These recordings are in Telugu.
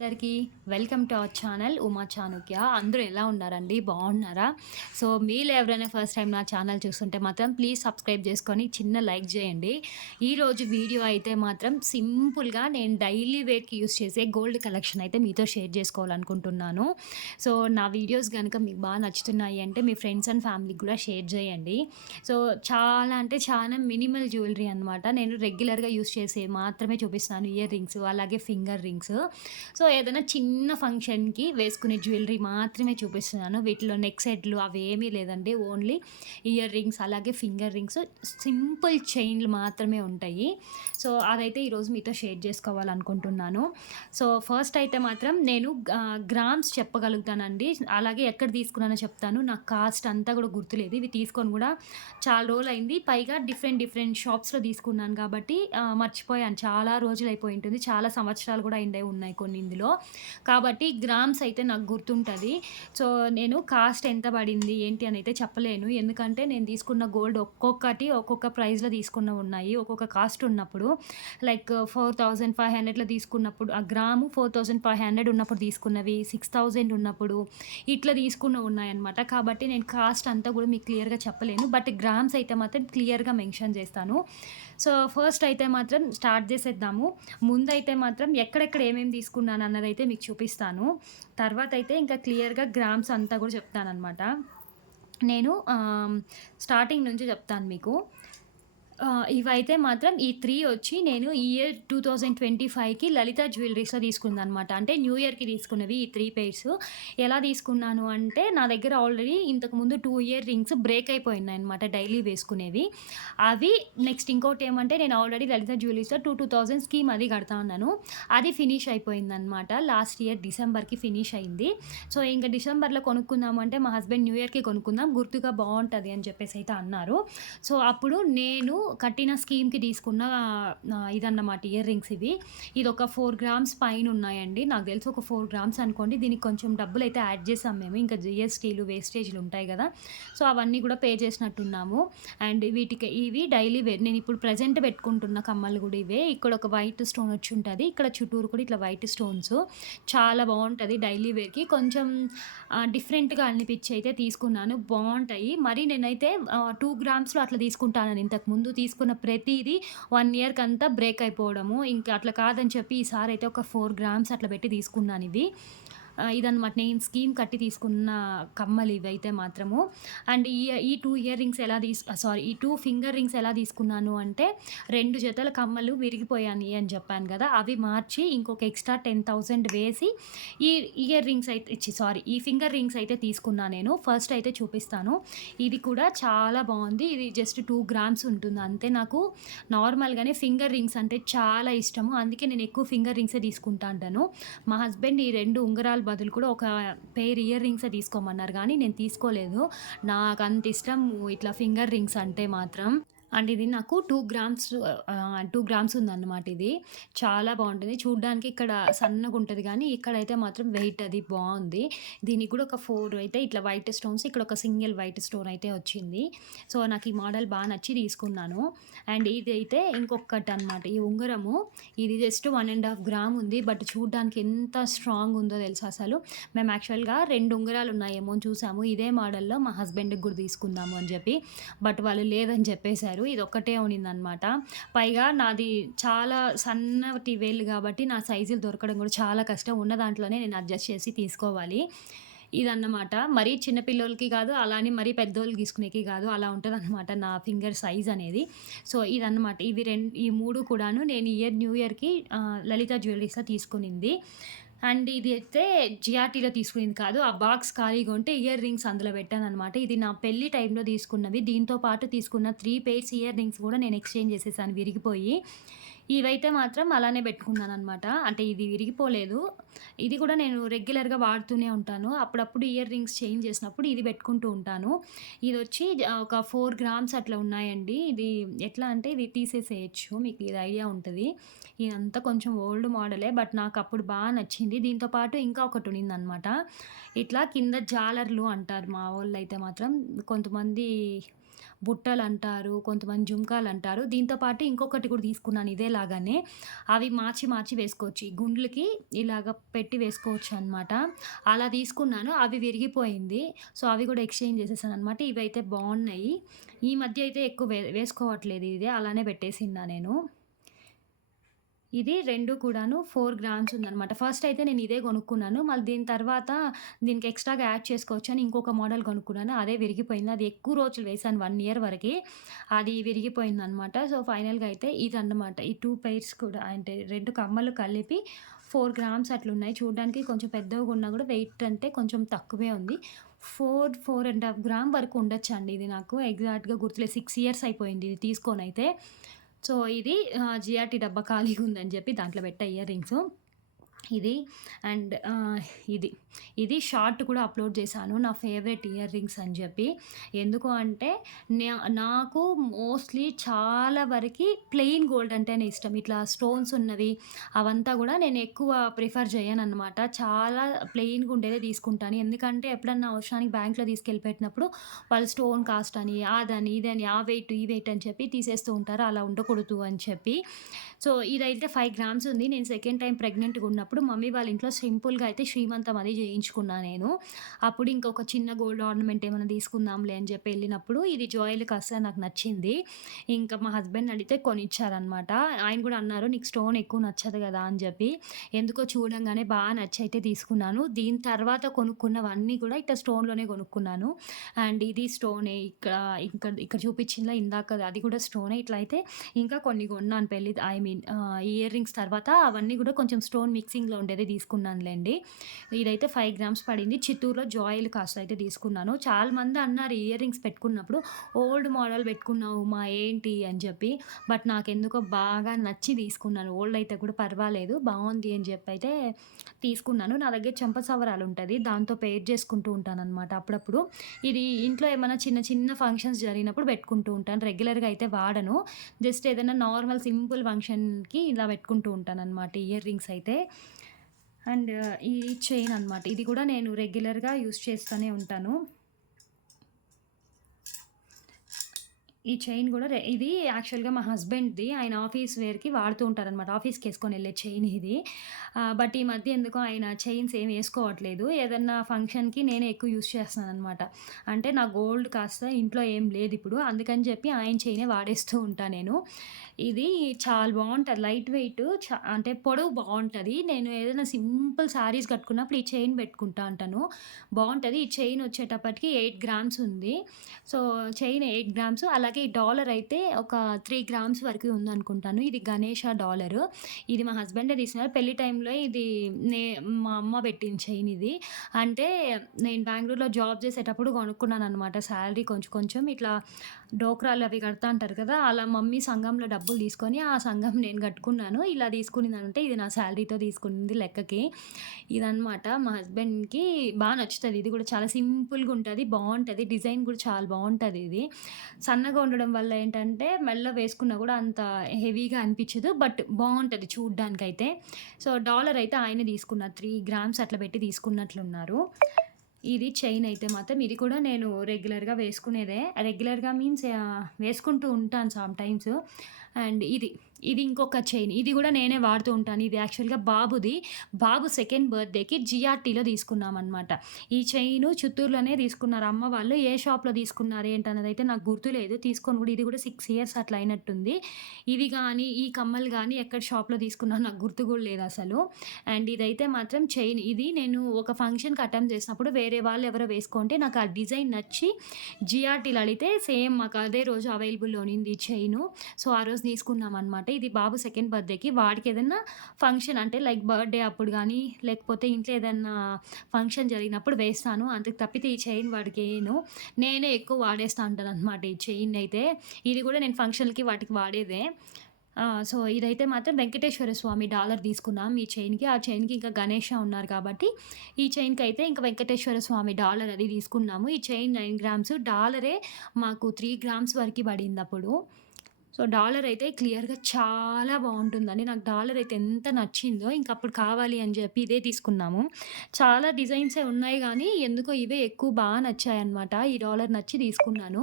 అందరికీ welcome to our channel Uma Chanakya. అందరూ ఎలా ఉన్నారండి? బాగున్నారా? సో మీరు ఎవరైనా ఫస్ట్ టైం నా ఛానల్ చూస్తుంటే మాత్రం ప్లీజ్ సబ్స్క్రైబ్ చేసుకొని చిన్న లైక్ చేయండి. ఈరోజు వీడియో అయితే మాత్రం సింపుల్గా నేను డైలీ వేర్కి యూస్ చేసే గోల్డ్ కలెక్షన్ అయితే మీతో షేర్ చేసుకోవాలనుకుంటున్నాను. సో నా వీడియోస్ కనుక మీకు బాగా నచ్చుతున్నాయి అంటే మీ ఫ్రెండ్స్ అండ్ ఫ్యామిలీకి కూడా షేర్ చేయండి. సో చాలా అంటే చాలా మినిమల్ జ్యువెలరీ అనమాట. నేను రెగ్యులర్గా యూస్ చేసే మాత్రమే చూపిస్తాను. ఇయర్ రింగ్స్ అలాగే ఫింగర్ రింగ్స్. సో ఏదైనా చిన్న ఫంక్షన్‌కి వేసుకునే జ్యువెలరీ మాత్రమే చూపిస్తున్నాను. వీటిలో నెక్ సెట్‌లు అవేమీ లేదండి. ఓన్లీ ఇయర్ రింగ్స్ అలాగే ఫింగర్ రింగ్స్, సింపుల్ చైన్‌లు మాత్రమే ఉంటాయి. సో అదైతే ఈరోజు మీతో షేర్ చేసుకోవాలనుకుంటున్నాను. సో ఫస్ట్ అయితే మాత్రం నేను గ్రామ్స్ చెప్పగలుగుతానండి. అలాగే ఎక్కడ తీసుకున్నానో చెప్తాను. నాకు కాస్ట్ అంతా కూడా గుర్తులేదు. ఇవి తీసుకొని కూడా చాలా రోజులైంది. పైగా డిఫరెంట్ డిఫరెంట్ షాప్స్‌లో తీసుకున్నాను కాబట్టి మర్చిపోయాను. చాలా రోజులైపోయి ఉంటుంది. చాలా సంవత్సరాలు కూడా అయిండే ఉన్నాయి కొన్ని ఇందులో. కాబట్టి గ్రామ్స్ అయితే నాకు గుర్తుంటది. సో నేను కాస్ట్ ఎంత పడింది ఏంటి అని అయితే చెప్పలేను. ఎందుకంటే నేను తీసుకున్న గోల్డ్ ఒక్కొక్కటి ఒక్కొక్క ప్రైస్‌లో తీసుకున్నవి ఉన్నాయి. ఒక్కొక్క కాస్ట్ ఉన్నప్పుడు లైక్ 4500లో తీసుకున్నప్పుడు ఆ గ్రాము 4500 ఉన్నప్పుడు తీసుకున్నవి, 6000 ఉన్నప్పుడు ఇట్లా తీసుకున్నవి ఉన్నాయన్నమాట. కాబట్టి నేను కాస్ట్ అంతా కూడా మీకు క్లియర్‌గా చెప్పలేను. బట్ గ్రామ్స్ అయితే మాత్రం క్లియర్‌గా మెన్షన్ చేస్తాను. సో ఫస్ట్ అయితే మాత్రం స్టార్ట్ చేసేద్దాము. ముందైతే మాత్రం ఎక్కడెక్కడ ఏమేమి తీసుకున్నాను అన్నదైతే మీకు చూపిస్తాను. తర్వాత అయితే ఇంకా క్లియర్‌గా గ్రామ్స్ అంతా కూడా చెప్తాననమాట. నేను స్టార్టింగ్ నుంచి చెప్తాను మీకు. ఇవైతే మాత్రం ఈ 3 వచ్చి నేను ఈ ఇయర్ 2025కి లలిత జ్యువెల్లరీస్‌లో తీసుకుందనమాట. అంటే న్యూ ఇయర్‌కి తీసుకున్నవి ఈ 3 పెయిర్స్. ఎలా తీసుకున్నాను అంటే నా దగ్గర ఆల్రెడీ ఇంతకుముందు 2 ఇయర్ రింగ్స్ బ్రేక్ అయిపోయినాయనమాట డైలీ వేసుకునేవి. అవి నెక్స్ట్ ఇంకోటేమంటే నేను ఆల్రెడీ లలిత జ్యువెల్లరీస్‌లో 2000 స్కీమ్ అది కడతా ఉన్నాను. అది ఫినిష్ అయిపోయిందనమాట. లాస్ట్ ఇయర్ డిసెంబర్‌కి ఫినిష్ అయింది. సో ఇంక డిసెంబర్‌లో కొనుక్కుందాం అంటే మా హస్బెండ్ న్యూ ఇయర్‌కి కొనుక్కుందాం గుర్తుగా బావుంటది అని చెప్పేసి అయితే అన్నారు. సో అప్పుడు నేను కట్టిన స్కీమ్‌కి తీసుకున్న ఇదన్నమాట ఇయర్ రింగ్స్ ఇవి. ఇదొక 4 గ్రామ్స్ పైనున్నాయండి. నాకు తెలిసి ఒక 4 గ్రామ్స్ అనుకోండి. దీనికి కొంచెం డబ్బులైతే యాడ్ చేసాం మేము. ఇంకా జీఎస్టీలు, వేస్టేజ్‌లు ఉంటాయి గదా! సో అవన్నీ గూడా పే చేసినట్టున్నాము. అండ్ ఇవి డైలీ వేర్. నేనిప్పుడు ప్రెజెంట్ పెట్టుకుంటున్న కమ్మలు గూడా ఇవే. ఇక్కడ ఒక వైట్ స్టోన్ వచ్చుంటది. ఇక్కడ చుట్టూరు కూడా ఇట్లా వైట్ స్టోన్స్. చాలా బావుంటది డైలీ వేర్‌కి. కొంచెం డిఫరెంట్‌గా అనిపిచ్చి అయితే తీసుకున్నాను. బావుంటాయి. మరి నేనైతే 2 గ్రామ్స్‌లో అట్లా తీసుకుంటానని ఇంతకుముందు తీసుకున్న ప్రతీది 1 ఇయర్‌కంతా బ్రేక్ అయిపోవడము. ఇంకా అట్లా కాదని చెప్పి ఈసారైతే ఒక 4 గ్రామ్స్ అట్లా పెట్టి తీసుకున్నానివి. ఇదనమాట నేను స్కీమ్ కట్టి తీసుకున్న కమ్మలు ఇవైతే మాత్రము. అండ్ ఈ 2 ఇయర్ రింగ్స్ ఈ 2 ఫింగర్ రింగ్స్ ఎలా తీసుకున్నాను అంటే 2 జతల కమ్మలు విరిగిపోయాయి అని చెప్పాను గదా! అవి మార్చి ఇంకొక ఎక్స్‌ట్రా 10,000 వేసి ఈ ఇయర్ రింగ్స్ అయితే ఈ ఫింగర్ రింగ్స్ అయితే తీసుకున్నా నేను. ఫస్ట్ అయితే చూపిస్తాను. ఇది కూడా చాలా బావుంది. ఇది జస్ట్ 2 గ్రామ్స్ ఉంటుంది అంతే. నాకు నార్మల్‌గానే ఫింగర్ రింగ్స్ అంటే చాలా ఇష్టము. అందుకే నేను ఎక్కువ ఫింగర్ రింగ్సే తీసుకుంటా ఉంటాను. మా హస్బెండ్ ఈ 2 ఉంగరాల బదులు కూడా ఒక పెయిర్ ఇయర్ రింగ్సే తీసుకోమన్నారు గానీ నేను తీసుకోలేదు. నాకంత ఇష్టం ఇట్లా ఫింగర్ రింగ్స్ అంటే మాత్రం. అండ్ ఇది నాకు 2 గ్రామ్స్ ఉందన్నమాట ఇది. చాలా బావుంటది. చూడ్డానికి ఇక్కడ సన్నగుంటది గానీ, ఇక్కడైతే మాత్రం వెయిట్ అది బావుంది. దీనికి కూడా ఒక 4 అయితే ఇట్లా వైట్ స్టోన్స్, ఇక్కడ ఒక సింగిల్ వైట్ స్టోన్ అయితే వచ్చింది. సో, నాకు ఈ మోడల్ బా నచ్చి తీసుకున్నాను. అండ్ ఇదైతే ఇంకొకటనమాట. ఈ ఉంగరము ఇది జస్ట్ 1 ½ గ్రామ్ ఉంది. బట్ చూడ్డానికి ఎంత స్ట్రాంగ్ ఉందో తెలుసా అసలు. మేము యాక్చువల్‌గా 2 ఉంగరాలు ఉన్నాయేమో అని చూసాము. ఇదే మోడల్‌లో మా హస్బెండ్‌కి కూడా తీసుకుందాము అని చెప్పి. బట్ వాళ్ళు లేదని చెప్పేసారు. ఇదొక్కటే ఉన్నిందనమాట. పైగా నాది చాలా సన్నటి వేళ్ళు గాబట్టి నా సైజులు దొరకడం గూడా చాలా కష్టం. ఉన్న దాంట్లోనే నేను అడ్జస్ట్ చేసి తీసుకోవాలి. ఇదన్నమాట. మరీ చిన్న పిల్లోళ్ళకి గాదు, అలా అని మరీ పెద్దోళ్ళకి తీసుకునేకి గాదు. అలా ఉంటదనమాట నా ఫింగర్ సైజ్ అనేది. సో, ఇదన్నమాట. ఈ 3 కూడాను నేను న్యూ ఇయర్‌కి లలిత జ్యువెల్లరీస్‌లో తీసుకునింది. అండ్ ఇది అయితే జిఆర్‌టీలో తీసుకునింది కాదు. ఆ బాక్స్ ఖాళీగా ఉంటే ఇయర్ రింగ్స్ అందులో పెట్టాననమాట. ఇది నా పెళ్లి టైంలో తీసుకున్నవి. దీంతో పాటు తీసుకున్న 3 పెయిర్స్ ఇయర్ రింగ్స్ గూడా నేను ఎక్స్‌చేంజ్ చేసేసాను విరిగిపోయి. ఇవైతే మాత్రం అలానే పెట్టుకున్నాననమాట. అంటే ఇది విరిగిపోలేదు. ఇది కూడా నేను రెగ్యులర్‌గా వాడుతూనే ఉంటాను. అప్పుడప్పుడు ఇయర్ రింగ్స్ చేంజ్ చేసినప్పుడు ఇది పెట్టుకుంటూ ఉంటాను. ఇదొచ్చి ఒక 4 గ్రామ్స్ అట్లా ఉన్నాయండి. ఇది ఎట్లా అంటే ఇది తీసేసేయొచ్చు. మీకు ఇది ఐడియా ఉంటది. ఇదంతా కొంచెం ఓల్డ్ మోడలే. బట్ నాకప్పుడు బా నచ్చింది. దీంతో పాటు ఇంకా ఒకటునిందనమాట. ఇట్లా కింద జాలర్లు అంటారు మా వోళ్ళైతే మాత్రం. కొంతమంది బుట్టలంటారు, కొంతమంది జుంకాలంటారు. దీంతో పాటు ఇంకొకటి కూడా తీసుకున్నాను ఇదే లాగానే. అవి మార్చి మార్చి వేసుకోవచ్చు. ఈ గుండ్లకి ఇలాగ పెట్టి వేసుకోవచ్చనమాట. అలా తీసుకున్నాను. అవి విరిగిపోయింది. సో, అవి కూడా ఎక్స్‌చేంజ్ చేసేసాననమాట. ఇవైతే బావున్నాయి. ఈ మధ్య అయితే ఎక్కువ వేసుకోవట్లేదు ఇది. అలానే పెట్టేసిన్నా నేను. ఇది 2 కూడాను 4 గ్రామ్స్ ఉందనమాట. ఫస్ట్ అయితే నేను ఇదే కొనుక్కున్నాను. మళ్ళీ దీని తర్వాత దీనికి ఎక్స్‌ట్రాగా యాడ్ చేసుకోవచ్చని ఇంకొక మోడల్ కొనుక్కున్నాను. అదే విరిగిపోయింది. అది ఎక్కువ రోజులు వేశాను 1 ఇయర్ వరకి. అది విరిగిపోయిందనమాట. సో, ఫైనల్‌గా అయితే ఇదన్నమాట. ఈ 2 పెయిర్స్ కూడా అంటే 2 కమ్మలు కలిపి 4 గ్రామ్స్ అట్లున్నాయి. చూడడానికి కొంచెం పెద్దగా ఉన్నా కూడా వెయిట్ అంటే కొంచెం తక్కువే ఉంది. 4, 4 ½ గ్రామ్ వరకు ఉండొచ్చండి ఇది నాకు ఎగ్జాక్ట్‌గా గుర్తులేదు. 6 ఇయర్స్ అయిపోయింది ఇది తీసుకోనైతే. సో, ఇది జిఆర్‌టీ డబ్బా ఖాళీగుందని జెప్పి దాంట్లో పెట్టా ఇయర్ రింగ్సు. ఇది అండ్ ఇది. ఇది షార్ట్ కూడా అప్‌లోడ్ చేశాను. నా ఫేవరెట్ ఇయర్ రింగ్స్ అని చెప్పి. ఎందుకు అంటే నాకు మోస్ట్‌లీ చాలా వరకి ప్లెయిన్ గోల్డ్ అంటేనే ఇష్టం. ఇట్లా స్టోన్స్ ఉన్నవి అవంతా గూడా నేను ఎక్కువ ప్రిఫర్ చేయననమాట. చాలా ప్లెయిన్‌గా ఉండేదే తీసుకుంటాను. ఎందుకంటే ఎప్పుడన్నా అవసరానికి బ్యాంక్‌లో తీసుకెళ్ళి పెట్టినప్పుడు వాళ్ళు స్టోన్ కాస్ట్ అని, అదని, ఇదని, ఆ వెయిట్, ఈ వెయిట్ అని చెప్పి తీసేస్తూ ఉంటారు. అలా ఉండకూడదు అని చెప్పి. సో, ఇదైతే 5 గ్రామ్స్ ఉంది. నేను సెకండ్ టైమ్ ప్రెగ్నెంట్‌గా ఉన్నప్పుడు మమ్మీ వాళ్ళ ఇంట్లో సింపుల్‌గా అయితే శ్రీమంతం అది చేయించుకున్నా నేను. అప్పుడు ఇంకొక చిన్న గోల్డ్ ఆర్నమెంట్ ఏమైనా తీసుకుందాంలే అని చెప్పి ఎళ్ళినప్పుడు ఇది జ్యువెలరీ అస్సలు నాకు నచ్చింది. ఇంకా మా హస్బెండ్‌ని అడిగితే కొనిచ్చారనమాట. ఆయన కూడా అన్నారు, "నీకు స్టోన్ ఎక్కువ నచ్చదు కదా!" అని చెప్పి. ఎందుకో చూడంగానే బాగా నచ్చి అయితే తీసుకున్నాను. దీని తర్వాత కొనుక్కున్నవన్నీ కూడా ఇట్లా స్టోన్‌లోనే కొనుక్కున్నాను. అండ్ ఇది స్టోనే ఇక్కడ చూపించిందిలా ఇందాకది అది కూడా స్టోనే. ఇట్లా అయితే ఇంకా కొన్ని కొన్నాను ఇయర్ రింగ్స్ తర్వాత అవన్నీ కూడా కొంచెం స్టోన్ మిక్సింగ్‌లో ఉండేదే తీసుకున్నానులెండి. ఇదైతే 5 గ్రామ్స్ పడింది. చిత్తూరులో జాయిల్ కాస్ట్ అయితే తీసుకున్నాను. చాలామంది అన్నారు ఇయర్ రింగ్స్ పెట్టుకున్నప్పుడు, "ఓల్డ్ మోడల్ పెట్టుకున్నావు ఉమా ఏంటి?" అని చెప్పి. బట్ నాకెందుకో బాగా నచ్చి తీసుకున్నాను. ఓల్డ్ అయితే కూడా పర్వాలేదు బావుంది అని చెప్పి అయితే తీసుకున్నాను. నా దగ్గర చెంపసవరాలు ఉంటది. దాంతో పెయిర్ చేసుకుంటూ ఉంటాననమాట అప్పుడప్పుడు. ఇది ఇంట్లో ఏమైనా చిన్న చిన్న ఫంక్షన్స్ జరిగినప్పుడు పెట్టుకుంటూ ఉంటాను. రెగ్యులర్‌గా అయితే వాడను. జస్ట్ ఏదైనా నార్మల్ సింపుల్ ఫంక్షన్‌కి ఇలా పెట్టుకుంటూ ఉంటాననమాట ఇయర్ రింగ్స్ అయితే. అండ్ ఈ చైన్ అనమాట. ఇది కూడా నేను రెగ్యులర్‌గా యూజ్ చేస్తూనే ఉంటాను. ఈ చైన్ గూడా ఇది యాక్చువల్‌గా మా హస్బెండ్‌ది. ఆయన ఆఫీస్ వేర్‌కి వాడుతూ ఉంటారనమాట. ఆఫీస్‌కేసుకొనెళ్ళే చైన్ ఇది. బట్ ఈ మధ్య ఎందుకో ఆయన చైన్స్ ఏమి ఏసుకోవట్లేదు. ఏదన్నా ఫంక్షన్‌కి నేనే ఎక్కువ యూజ్ చేస్తున్నాననమాట. అంటే నా గోల్డ్ కాస్త ఇంట్లో ఏం లేదిప్పుడు. అందుకని చెప్పి ఆయన చైనే వాడేస్తూ ఉంటా నేను. ఇది చాలా బావుంటది. లైట్ వెయిట్ అంటే పొడవు బావుంటది. నేను ఏదైనా సింపుల్ శారీస్ కట్టుకున్నప్పుడు ఈ చైన్ పెట్టుకుంటా ఉంటాను. బావుంటది. ఈ చైన్ వచ్చేటప్పటికి 8 గ్రామ్స్ ఉంది. సో, చైన్ 8 గ్రామ్స్ అలాగే ఈ డాలర్ అయితే ఒక 3 గ్రామ్స్ వరకు ఉందనుకుంటాను. ఇది గణేష డాలరు. ఇది మా హస్బెండే తీసుకున్నారు. పెళ్లి టైంలో ఇది నే మా అమ్మ పెట్టిన చైన్ ఇది. అంటే నేను బెంగుళూరులో జాబ్ చేసేటప్పుడు కొనుక్కున్నాననమాట. సాలరీ కొంచెం కొంచెం ఇట్లా డోక్రాలు అవి కడతా అంటారు కదా! అలా మమ్మీ సంఘంలో డబ్బులు తీసుకొని, ఆ సంఘం నేను కట్టుకున్నాను. ఇలా తీసుకునిందంటే ఇది నా సాలరీతో తీసుకునింది లెక్కకి. ఇదనమాట మా హస్బెండ్‌కి నచ్చుతది. ఇది కూడా చాలా సింపుల్‌గా ఉంటది. బావుంటది. డిజైన్ కూడా చాలా బావుంటది ఇది. సన్నగా ఉండడం వల్ల ఏంటంటే మెడలో వేసుకున్నా కూడా అంత హెవీగా అనిపించదు. బట్ బావుంటది చూడ్డానికైతే. సో, డాలర్ అయితే ఆయనే తీసుకున్నారు. 3 గ్రామ్స్ అట్లా పెట్టి తీసుకున్నట్లున్నారు. ఇది చైన్ అయితే మాత్రం ఇది కూడా నేను రెగ్యులర్‌గా వేసుకునేదే. రెగ్యులర్‌గా మీన్స్ వేసుకుంటూ ఉంటాను సమ్ టైమ్స్. అండ్ ఇది ఇంకొక చైన్. ఇది గూడా నేనే వాడుతూ ఉంటాను. ఇది యాక్చువల్‌గా బాబుది. బాబు సెకండ్ బర్త్‌డేకి జిఆర్‌టీలో తీసుకున్నామనమాట. ఈ చైను చిత్తూరులోనే తీసుకున్నారు అమ్మ వాళ్ళు. ఏ షాప్‌లో తీసుకున్నారు ఏంటన్నదైతే నాకు గుర్తులేదు. తీసుకొని కూడా ఇది కూడా 6 ఇయర్స్ అట్లా అయినట్టుంది. ఇవి గానీ, ఈ కమ్మలు గానీ ఎక్కడ షాప్‌లో తీసుకున్నానో నాకు గుర్తు గూడా లేదసలు. అండ్ ఇదైతే మాత్రం చైన్. ఇది నేను ఒక ఫంక్షన్‌కి అటెండ్ చేసినప్పుడు వేరే వాళ్ళు ఎవరో వేసుకుంటే నాకు ఆ డిజైన్ నచ్చి జిఆర్‌టీలో అడిగితే సేమ్ మాకు అదే రోజు అవైలబుల్‌లో ఉన్నింది ఈ చైను. సో, ఆ రోజు తీసుకున్నామనమాట. ఇది బాబు సెకండ్ బర్త్‌డేకి వాడికేదన్నా ఫంక్షన్ అంటే లైక్ బర్త్‌డే అప్పుడు గానీ, లేకపోతే ఇంట్లో ఏదన్నా ఫంక్షన్ జరిగినప్పుడు వేస్తాను. అంతకు తప్పితే ఈ చైన్ వాడికేయను. నేనే ఎక్కువ వాడేస్తా ఉంటాననమాట ఈ చైనయితే. ఇది గూడా నేను ఫంక్షన్‌లకి వాటికి వాడేదే. సో, ఇదైతే మాత్రం వెంకటేశ్వర స్వామి డాలర్ తీసుకున్నాం ఈ చైన్‌కి. ఆ చైన్‌కి ఇంకా గణేష ఉన్నారు కాబట్టి, ఈ చైన్‌కైతే ఇంకా వెంకటేశ్వర స్వామి డాలర్ అది తీసుకున్నాము. ఈ చైన్ 9 గ్రామ్స్. డాలరే మాకు 3 గ్రామ్స్ వరకి పడిందప్పుడు. సో, సో, డాలర్ అయితే క్లియర్‌గా చాలా బావుంటుందండి. నాకు డాలర్ అయితే ఎంత నచ్చిందో ఇంకప్పుడు కావాలి అని చెప్పి ఇదే తీసుకున్నాము. చాలా డిజైన్సే ఉన్నాయి గానీ, ఎందుకో ఇవే ఎక్కువ నచ్చాయన్నమాట. ఈ డాలర్ నచ్చి తీసుకున్నాను.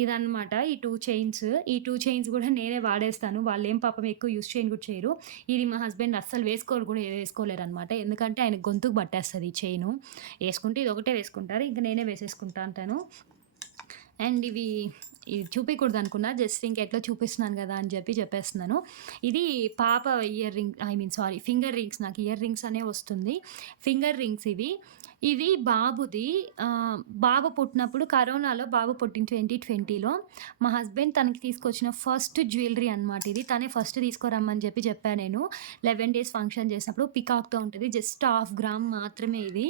ఇదన్నమాట ఈ 2 చైన్స్. ఈ 2 చైన్స్ గూడా నేనే వాడేస్తాను. వాళ్ళేం పాపం ఎక్కువ యూజ్ చేయను కూడా చేయరు. ఇది మా హస్బెండ్ అస్సలు వేసుకోరు కూడా వేసుకోలేరనమాట. ఎందుకంటే ఆయనకి గొంతుకు పట్టేస్తది ఈ చైను. యేసుకుంటే ఇదొకటే వేసుకుంటారు. ఇంక నేనే వేసేసుకుంటా అంటాను. అండ్ ఇది చూపియకూడదనుకున్నా. జస్ట్ ఇంకెట్లా చూపిస్తున్నాను గదా అని చెప్పేస్తున్నాను. ఇది పాప ear ring I mean sorry finger rings. నాకు ఇయర్ రింగ్స్ అనే వస్తుంది. ఫింగర్ రింగ్స్ ఇవి. ఇది బాబుది. బాబు పుట్టినప్పుడు కరోనాలో బాబు పుట్టిన 2020లో మా హస్బెండ్ తనకి తీసుకొచ్చిన ఫస్ట్ జ్యువెలరీ అనమాట ఇది. తనే ఫస్ట్ తీసుకురమ్మని చెప్పా నేను. 11 డేస్ ఫంక్షన్ చేసినప్పుడు పికాక్‌తో ఉంటది. జస్ట్ హాఫ్ గ్రామ్ మాత్రమే ఇది.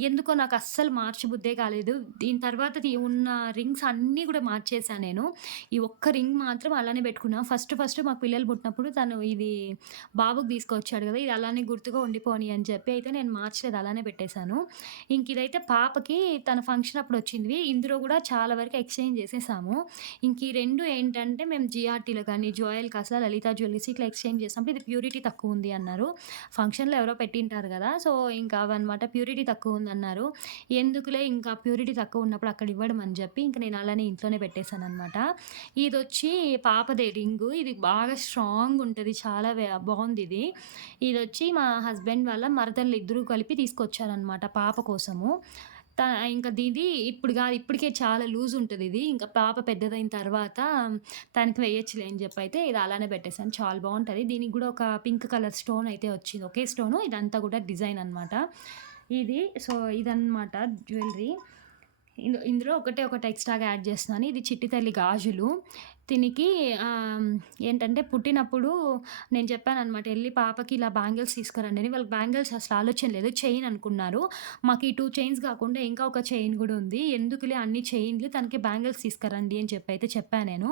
ఎందుకో నాకు అస్సలు మార్చబుద్దే కాలేదు. దీని తర్వాత ఉన్న రింగ్స్ అన్నీ కూడా మార్చేసా నేను. ఈ ఒక్క రింగ్ మాత్రం అలానే పెట్టుకున్నా. ఫస్ట్ మాకు పిల్లలు పుట్టినప్పుడు తను ఇది బాబుకి తీసుకొచ్చాడు కదా! ఇది అలానే గుర్తుగా ఉండిపోని అని చెప్పి అయితే నేను మార్చలేదు. అలానే పెట్టేశాను. ఇదైతే పాపకి తన ఫంక్షన్ అప్పుడు వచ్చింది. ఇందులో కూడా చాలా వరకు ఎక్స్‌చేంజ్ చేసేసాము. ఈ 2 ఏంటంటే మేము జిఆర్‌టీలో కానీ, జోయల్ కాసా, లలిత జ్యువెల్లరీస్ ఇట్లా ఎక్స్‌చేంజ్ చేసినప్పుడు ఇది ప్యూరిటీ తక్కువుంది అన్నారు. ఫంక్షన్‌లో ఎవరో పెట్టింటారు కదా! సో, ఇంకా అవన్నమాట ప్యూరిటీ తక్కువుందన్నారు. ఎందుకులే ఇంకా ప్యూరిటీ తక్కువున్నప్పుడు అక్కడ ఇవ్వడం అని చెప్పి ఇంక నేను అలానే ఇంట్లోనే పెట్టేసాననమాట. ఇదొచ్చి పాపదే రింగు. ఇది బాగా స్ట్రాంగుంటది. చాలా బావుందిది. ఇదొచ్చి మా హస్బెండ్ వాళ్ళ మరదళ్ళు ఇద్దరూ కలిపి తీసుకొచ్చారనమాట పాప కోసము. త ఇంక ఇప్పుడు గాదు ఇప్పటికే చాలా లూజుంటదిది. ఇంకా పాప పెద్దదయిన తర్వాత తనకి వేయొచ్చులే అని జెప్పయితే ఇది అలానే పెట్టేసాను. చాలా బావుంటది. దీనికి గూడా ఒక పింక్ కలర్ స్టోన్ అయితే వచ్చింది. ఒకే స్టోను ఇదంతా గూడా డిజైన్ అనమాట. ఇది సో, ఇదనమాట జ్యువెలరీ. ఇందులో ఒకటి ఎక్స్‌ట్రాగా యాడ్ చేస్తున్నాను. ఇది చిట్టి తల్లి గాజులు. దీనికి ఏంటంటే పుట్టినప్పుడు నేను చెప్పాననమాట, "ఎళ్లి పాపకి ఇలా బ్యాంగిల్స్ తీసుకురండి" అని. వాళ్ళకి బ్యాంగిల్స్ అసలు ఆలోచన లేదు. చైన్ అనుకున్నారు. మాకు ఈ 2 చైన్స్ కాకుండా ఇంకా ఒక చైన్ గూడా ఉంది. ఎందుకులే అన్ని చైన్‌లు తనకి బ్యాంగిల్స్ తీసుకురండి అని చెప్పి చెప్పా నేను.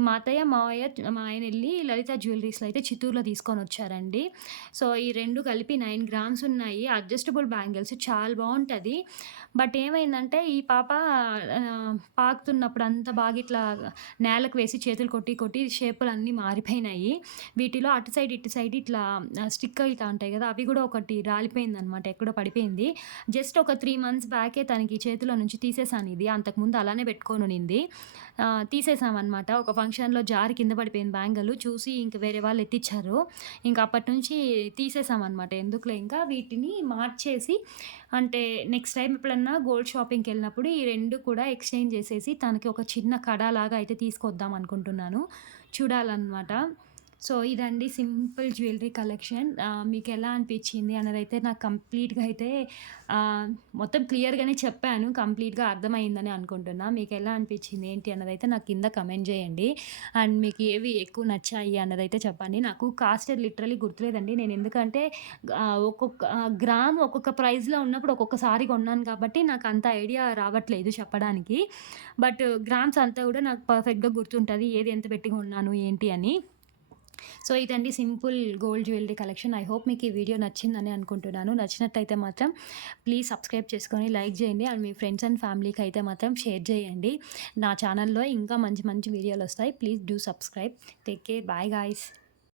మా అత్తయ్య, మావయ్య, మా ఆయన ఎళ్లి లలిత జ్యువెల్లరీస్‌లో అయితే చిత్తూరులో తీసుకొనొచ్చారండి. సో, ఈ 2 కలిపి 9 గ్రామ్స్ ఉన్నాయి. అడ్జస్టబుల్ బ్యాంగిల్స్ చాలా బావుంటది. బట్ ఏమైందంటే ఈ పాప పాకుతున్నప్పుడు అంతా బాగా ఇట్లా నేలకు వేసి చేతులు కొట్టి షేపులన్నీ మారిపోయినాయి. వీటిలో అటు సైడ్, ఇటు సైడ్ ఇట్లా స్టిక్ అయితా ఉంటాయి గదా! అవి గూడా ఒకటి రాలిపోయిందనమాట. ఎక్కడో పడిపోయింది. జస్ట్ ఒక 3 మంత్స్ బ్యాకే తనకి చేతిలో నుంచి తీసేసాను ఇది. అంతకుముందు అలానే పెట్టుకొనునింది. తీసేసామనమాట. ఒక ఫంక్షన్‌లో జారి కింద పడిపోయింది బ్యాంగిలు. చూసి ఇంక వేరే వాళ్ళు ఎత్తిచ్చారు. ఇంక అప్పటినుంచి తీసేసామనమాట. ఎందుకులే ఇంకా వీటిని మార్చేసి అంటే నెక్స్ట్ టైమ్ ఎప్పుడన్నా గోల్డ్ షాపింగ్‌కెళ్ళినప్పుడు ఈ 2 కూడా ఎక్స్‌చేంజ్ చేసేసి తనకి ఒక చిన్న కడాలాగా అయితే తీసుకొద్దాం అనుకుంటున్నాను. చూడాలనమాట. సో, ఇదండి సింపుల్ జ్యువెలరీ కలెక్షన్. మీకెలా అనిపిచ్చింది అన్నదైతే నాకు కంప్లీట్‌గా అయితే మొత్తం క్లియర్‌గానే చెప్పాను. కంప్లీట్‌గా అర్థమయిందని అనుకుంటున్నా. మీకెలా అనిపిచ్చింది ఏంటి అన్నదైతే నాకు కింద కమెంట్ జేయండి. అండ్ మీకు ఏవి ఎక్కువ నచ్చాయి అన్నదైతే చెప్పండి. నాకు కాస్ట్ లిటరల్లీ గుర్తులేదండి. నేను ఎందుకంటే ఒక్కొక్క గ్రామ్ ఒక్కొక్క ప్రైస్‌లో ఉన్నప్పుడు ఒక్కొక్కసారి కొన్నాను కాబట్టి నాకు అంత ఐడియా రావట్లేదు చెప్పడానికి. బట్ గ్రామ్స్ అంతా గూడా నాకు పర్ఫెక్ట్‌గా గుర్తుంటది. ఏది ఎంత పెట్టి కొన్నాను ఏంటి అని. సో, ఇదండి simple gold jewellery collection. I hope మీకు ఈ వీడియో నచ్చిందని అనుకుంటున్నాను. నచ్చినట్టయితే మాత్రం ప్లీజ్ సబ్స్క్రైబ్ చేసుకొని లైక్ చేయండి. అండ్ మీ ఫ్రెండ్స్ అండ్ ఫ్యామిలీకి అయితే మాత్రం షేర్ చేయండి. నా ఛానల్‌లో ఇంకా మంచి మంచి వీడియోలొస్తాయి. Please do subscribe. Take care. Bye guys.